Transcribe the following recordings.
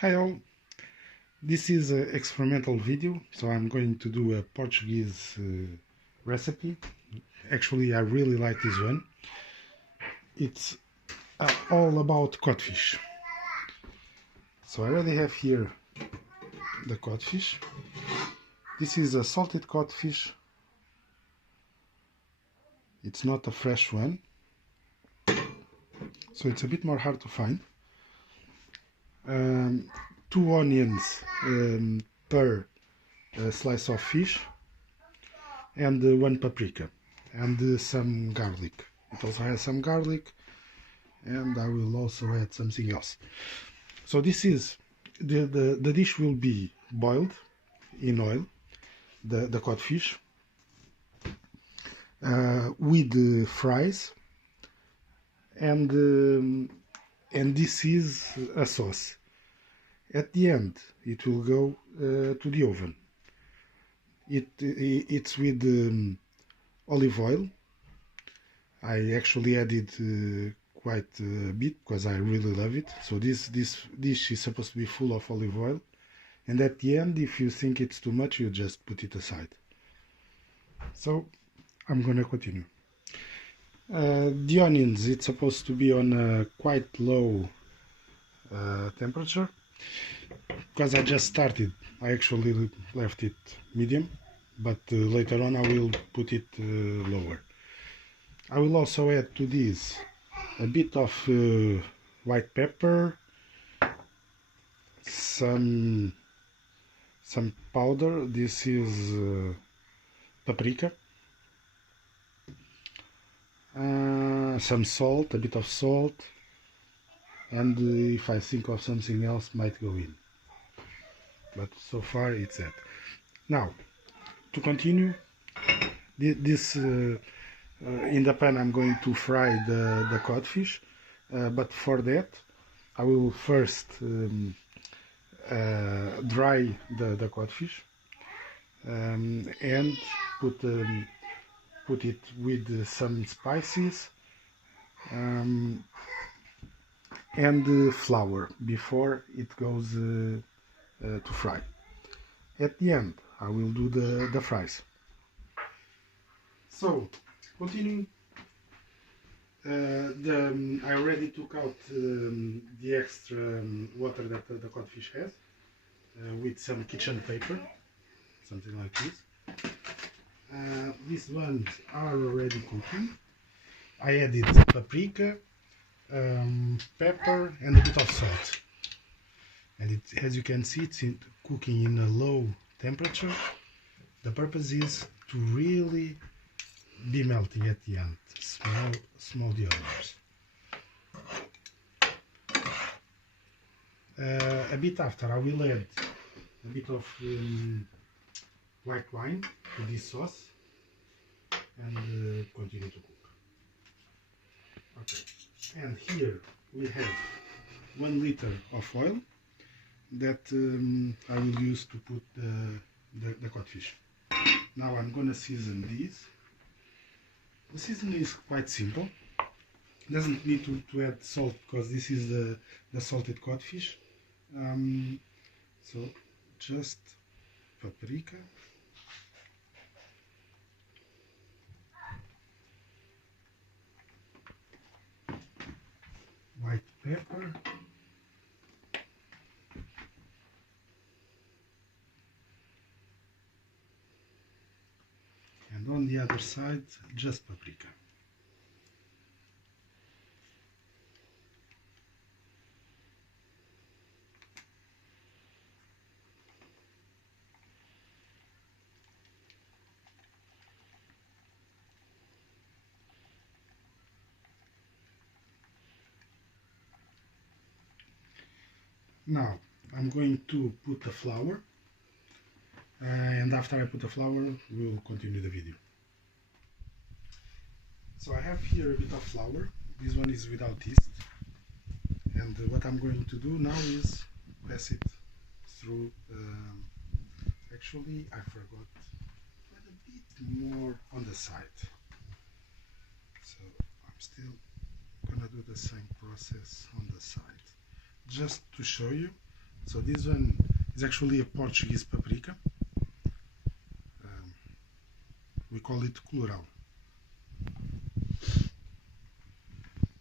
Hi all, this is an experimental video, so I'm going to do a Portuguese recipe. Actually, I really like this one. It's all about codfish. So I already have here the codfish. This is a salted codfish. It's not a fresh one, so it's a bit more hard to find. 2 onions per slice of fish, and 1 paprika, and some garlic. It also has some garlic, and I will also add something else. So this is the dish will be boiled in oil, the codfish, with the fries, and this is a sauce. At the end, it will go to the oven. It's with olive oil. I actually added quite a bit because I really love it. So this dish is supposed to be full of olive oil, and at the end, if you think it's too much, you just put it aside. So I'm gonna continue. The onions, it's supposed to be on a quite low temperature. Because I just started, I actually left it medium, but later on I will put it lower. I will also add to this a bit of white pepper, some powder. This is paprika, some salt, a bit of salt, and if I think of something else, might go in. But so far it's that. Now, to continue, this in the pan I'm going to fry the codfish, but for that I will first dry the codfish and put it with some spices and flour before it goes to fry. At the end I will do the fries. So continuing, I already took out the extra water that the codfish has with some kitchen paper, something like this. These ones are already cooking. I added paprika, pepper, and a bit of salt. And as you can see, it's cooking in a low temperature. The purpose is to really be melting at the end. Small the others. A bit after, I will add a bit of white wine to this sauce and continue to cook. Okay, and here we have 1 liter of oil that I will use to put the codfish. Now I'm gonna season these. The seasoning is quite simple. Doesn't need to add salt because this is the salted codfish. So just paprika, white pepper, and on the other side just paprika. Now I'm going to put the flour, and after I put the flour we'll continue the video. So I have here a bit of flour. This one is without yeast, and what I'm going to do now is pass it through. Actually I forgot, but a bit more on the side, so I'm still gonna do the same process on the side, just to show you So this one is actually a Portuguese paprika. We call it colorau.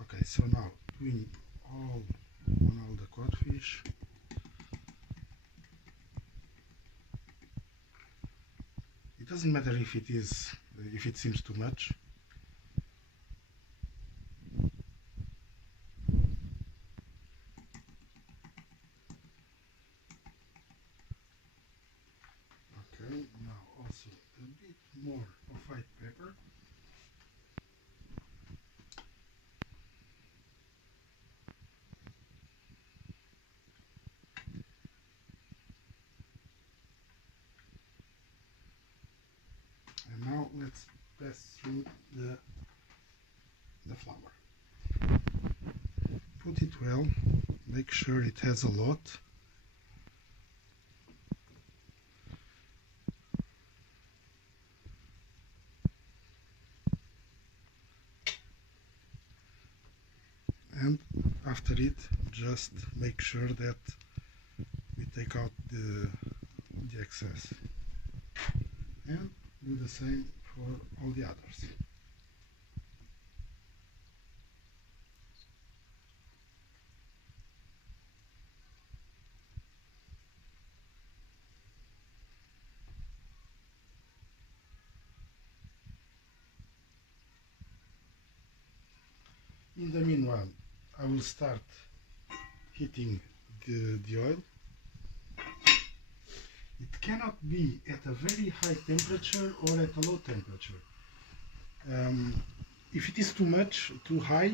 Okay, so now doing all on all the codfish. It doesn't matter if it seems too much. Okay, now also a bit more of white pepper. And now let's pass through the flour. Put it well, make sure it has a lot. And after it, just make sure that we take out the excess. And do the same for all the others. In the meanwhile, I will start heating the oil. It cannot be at a very high temperature or at a low temperature. If it is too high,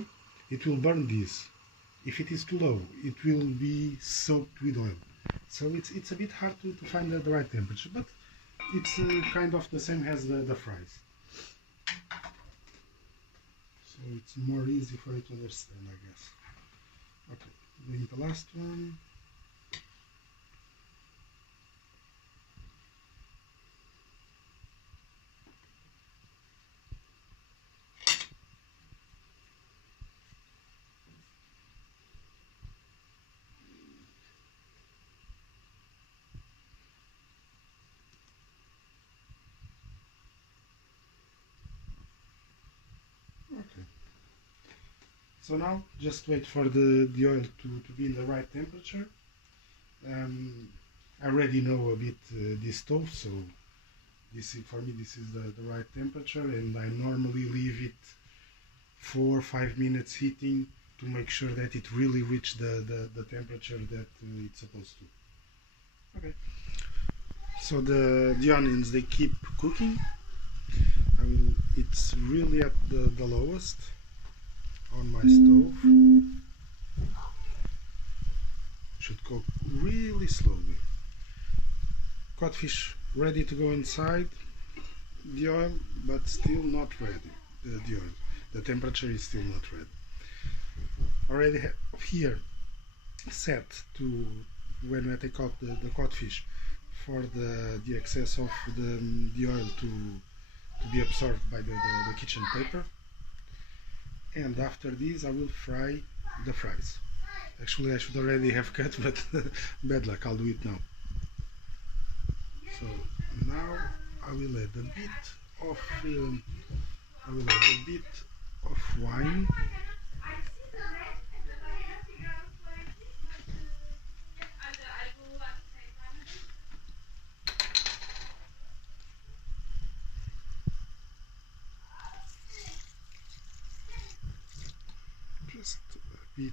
it will burn this. If it is too low, it will be soaked with oil. So it's a bit hard to find the right temperature, but it's kind of the same as the fries. So it's more easy for you to understand, I guess. Okay, doing the last one. Okay. So now just wait for the oil to be in the right temperature. I already know a bit this stove, so for me this is the right temperature, and I normally leave it 4 or 5 minutes heating to make sure that it really reaches the temperature that it's supposed to. Okay. So the onions, they keep cooking. It's really at the lowest on my stove. Should cook really slowly. Codfish ready to go inside the oil, but still not ready. The oil, the temperature is still not ready. Already have here set to when I take out the codfish for the excess of the oil to be absorbed by the kitchen paper. And after this I will fry the fries. Actually I should already have cut, but bad luck, I'll do it now. So now I will add a bit of wine. Just a bit,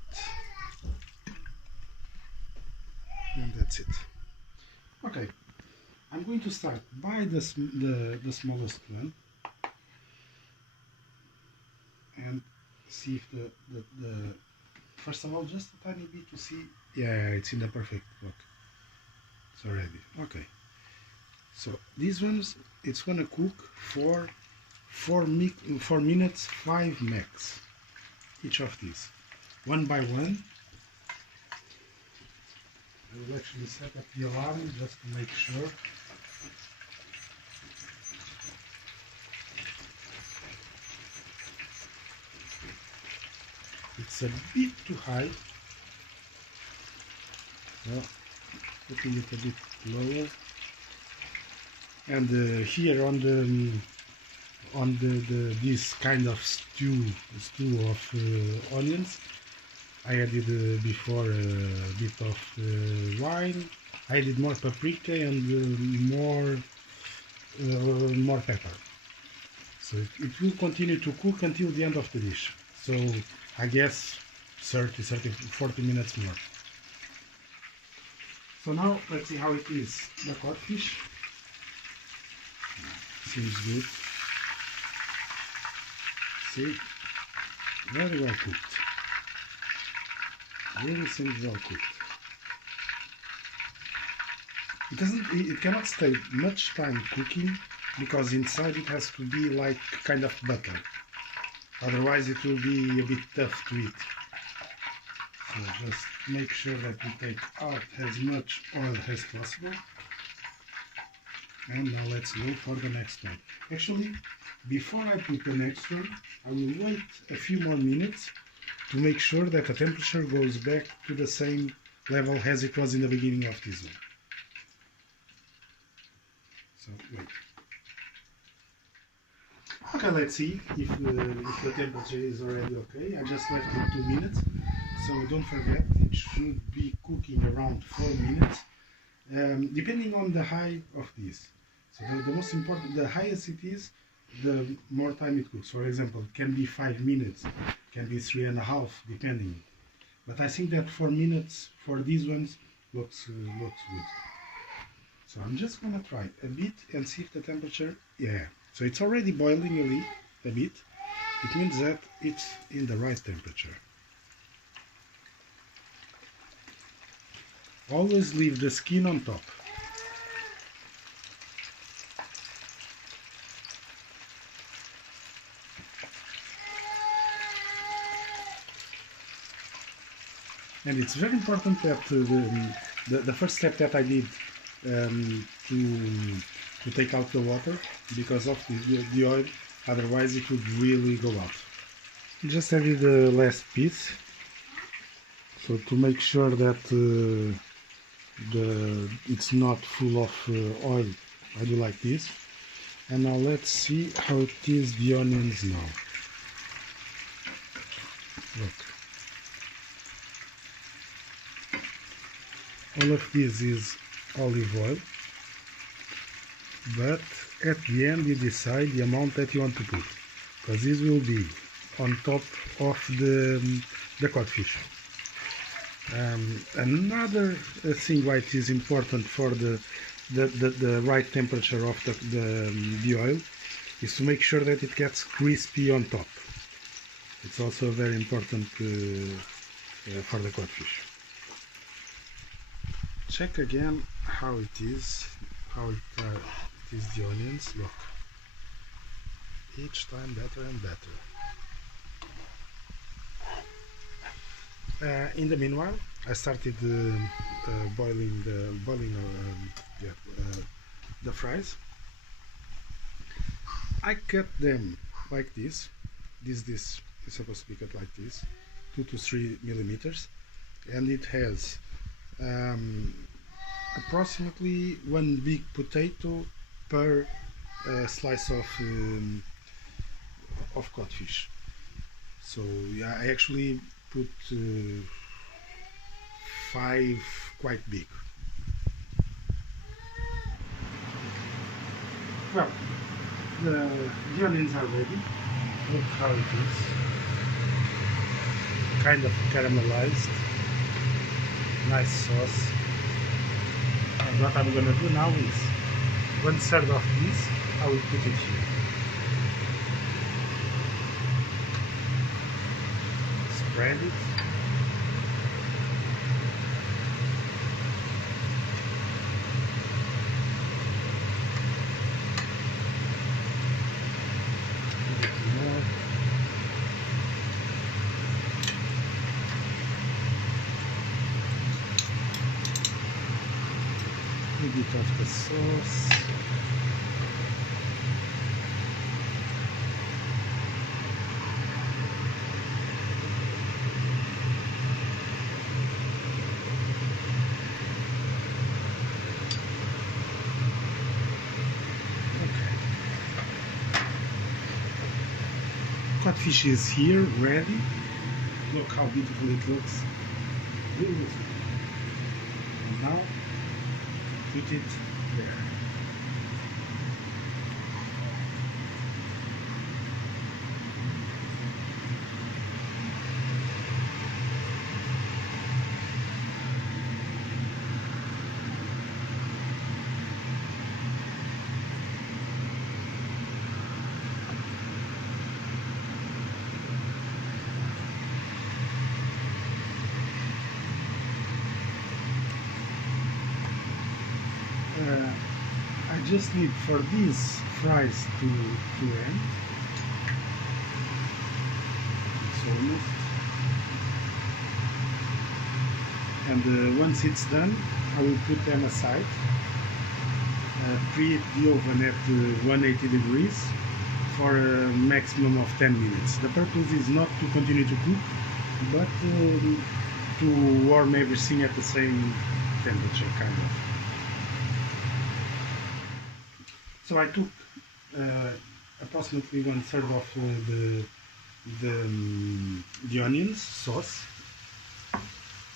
and that's it. Okay, I'm going to start by the smallest one and see if the first of all, just a tiny bit to see. Yeah, it's in the perfect. Look, it's already okay. So these ones, it's gonna cook for 4 minutes 5 max. Each of these, one by one. I will actually set up the alarm just to make sure. It's a bit too high. So putting it a bit lower. And here on this kind of stew of onions, I added before a bit of wine. I added more paprika and more pepper. So it will continue to cook until the end of the dish. So I guess 40 minutes more. So now let's see how it is. The codfish seems good. See, very well cooked. Really seems well cooked. It cannot stay much time cooking because inside it has to be like kind of butter. Otherwise it will be a bit tough to eat. So just make sure that we take out as much oil as possible. And now let's go for the next one. Actually, before I put the next one, I will wait a few more minutes to make sure that the temperature goes back to the same level as it was in the beginning of this one. So wait. Okay, let's see if the temperature is already okay. I just left it 2 minutes, so don't forget it should be cooking around 4 minutes, depending on the height of this. So the most important, the highest it is, the more time it cooks. For example, it can be 5 minutes, can be 3.5, depending. But I think that 4 minutes for these ones looks good. So I'm just gonna try a bit and see if the temperature, yeah. So it's already boiling a bit. It means that it's in the right temperature. Always leave the skin on top. And it's very important that the first step that I did to take out the water, because of the oil, otherwise it would really go out. Just added the last piece, so to make sure that it's not full of oil, I do like this. And now let's see how it is the onions now. Look. All of this is olive oil, but at the end you decide the amount that you want to put, because this will be on top of the codfish. Another thing why it is important for the right temperature of the oil is to make sure that it gets crispy on top. It's also very important for the codfish. Check again how it is, it is the onions. Look, each time better and better. In the meanwhile, I started boiling the fries. I cut them like this. This is supposed to be cut like this, 2 to 3 millimeters, and it has approximately 1 big potato per slice of codfish. So yeah, I actually put 5 quite big. Well, the onions are ready. Look how it is. Kind of caramelized. Nice sauce. And what I'm gonna do now is 1/3 of this I will put it here. Spread it. A bit more. A bit of the sauce. codfish is here, ready. Look how beautiful it looks. Beautiful. And now, put it there. I just need for these fries to end. It's almost. And once it's done, I will put them aside. Preheat the oven at 180 degrees for a maximum of 10 minutes. The purpose is not to continue to cook, but to warm everything at the same temperature, kind of. So I took approximately 1/3 of the onions sauce.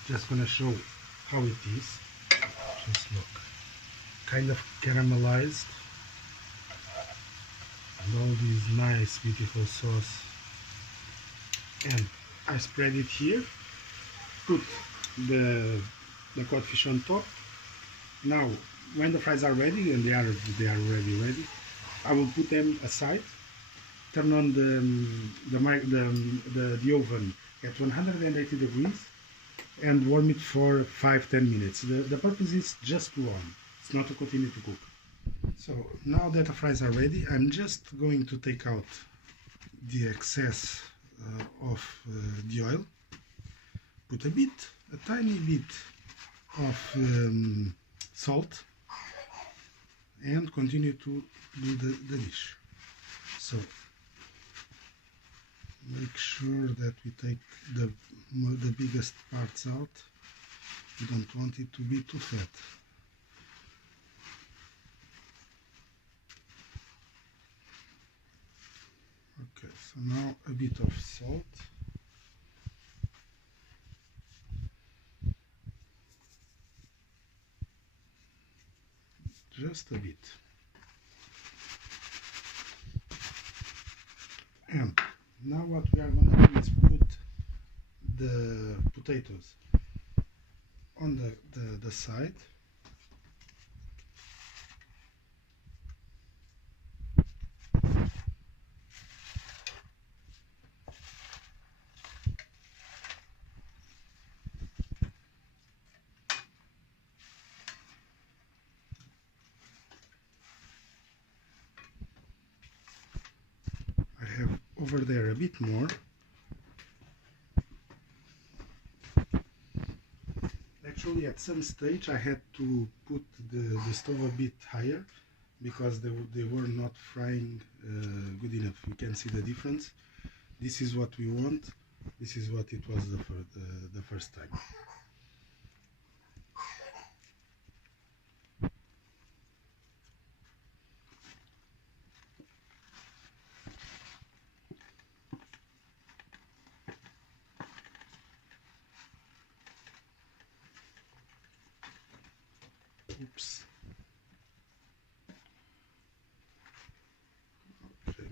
Just gonna show how it is. Just look, kind of caramelized, and all this nice, beautiful sauce. And I spread it here. Put the codfish on top. Now, when the fries are ready, and they are already ready, I will put them aside. Turn on the oven at 180 degrees and warm it for 5-10 minutes. The purpose is just to warm. It's not to continue to cook. So now that the fries are ready, I'm just going to take out the excess of the oil. Put a tiny bit of salt, and continue to do the dish. So make sure that we take the biggest parts out. We don't want it to be too fat. Okay, so now a bit of salt. Just a bit. And now what we are going to do is put the potatoes on the side. Over there a bit more. Actually, at some stage I had to put the stove a bit higher because they were not frying good enough. You can see the difference. This is what we want. This is what it was the first time. Oops. Okay.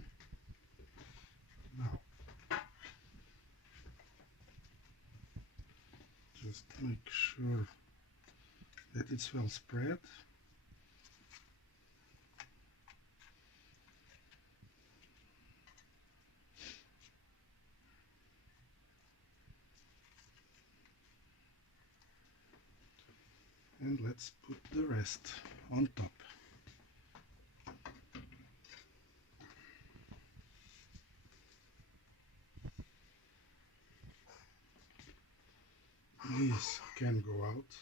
Now, just make sure that it's well spread. And let's put the rest on top. These can go out.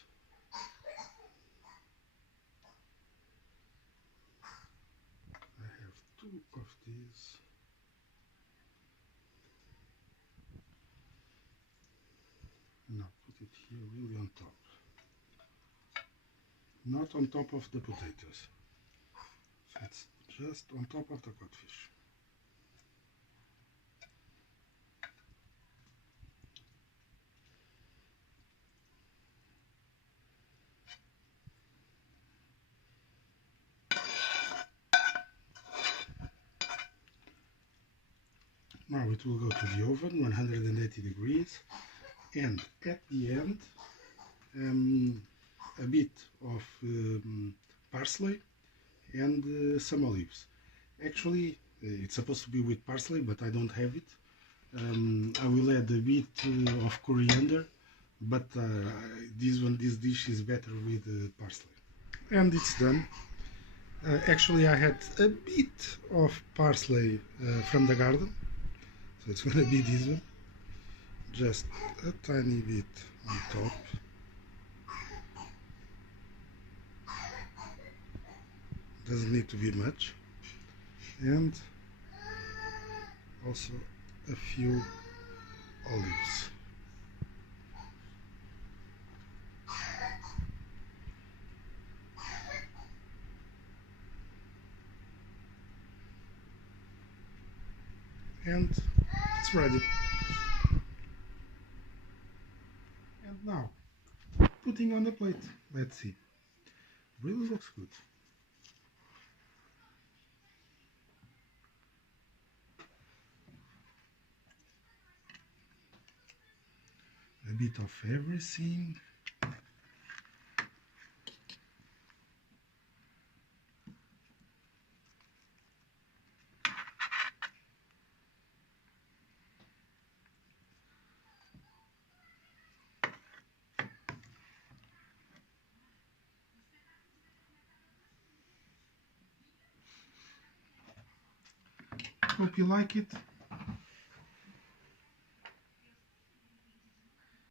I have 2 of these. Now put it here really on top. Not on top of the potatoes. So it's just on top of the codfish. Now it will go to the oven, 180 degrees, and at the end a bit of parsley and some olives. Actually, it's supposed to be with parsley, but I don't have it. I will add a bit of coriander, but this dish is better with parsley. And it's done. Actually, I had a bit of parsley from the garden, so it's gonna be this one. Just a tiny bit on top. Doesn't need to be much. And also a few olives. And it's ready. And now, putting on the plate. Let's see. Really looks good. A bit of everything. Hope you like it.